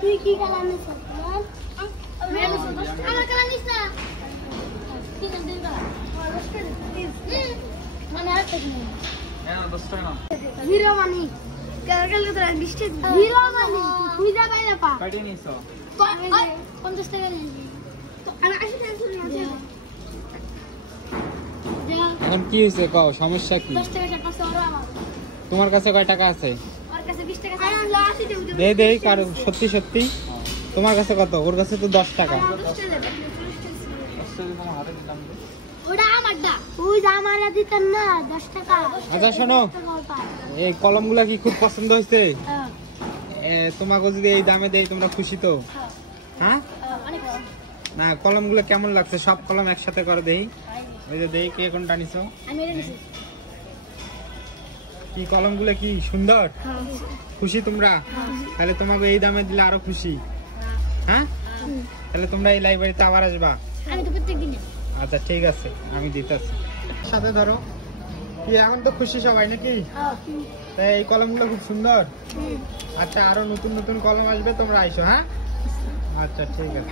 তুই কি কালার নিস? আমার কালার নিস না। ঠিক আছে দিবা। মানে আর ঠিক নেই। হ্যাঁ 10 টাকা না। জিরো মানি। কাল কত 20 টাকা। জিরো মানি। তুই যা বাইরে পা। কাটিয়ে নিছো? 50 টাকা নিবি। তো আমি 80 টাকা চলে আসি। এখন কি হয়েছে কও, সমস্যা কি? 10 টাকা পাঁচশো আর আমার। তোমার কাছে কয় টাকা আছে? ওর কাছে 20 টাকা আছে। আমি 80 দেব। দে দে, কার সত্যি সত্যি? তোমার কাছে কত? ওর কাছে তো 10 টাকা। 10 টাকা দেব। 10 টাকা তোমার হাতে দিলাম। ওটা আমারটা। ওই যে আমার দিতেন না 10 টাকা। আচ্ছা শোনো, এই কলমগুলা কি খুব পছন্দ হয়েছে? তোমাকে যদি এই দামে দেই তোমরা খুশি তো? হ্যাঁ অনেক না, কলমগুলো কেমন লাগছে? সব কলম একসাথে করে দেই। ওই যে দেই কে কোনটা নিছো? আমি এটা নিছি। কি কলমগুলো কি সুন্দর? খুশি তোমরা? তাহলে তোমাকে এই দামে দিলে আরো খুশি। হ্যাঁ তাহলে তোমরা এই লাইব্রেরিতে আবার আসবা? আমি তো প্রত্যেকদিন। আচ্ছা ঠিক আছে, আমি দিতেছি। সাথে ধরো। কি এখন তো খুশি সবাই নাকি? তাই এই কলমগুলো খুব সুন্দর। আচ্ছা আরো নতুন নতুন কলম আসবে, তোমরা আইসো। হ্যাঁ আচ্ছা ঠিক আছে।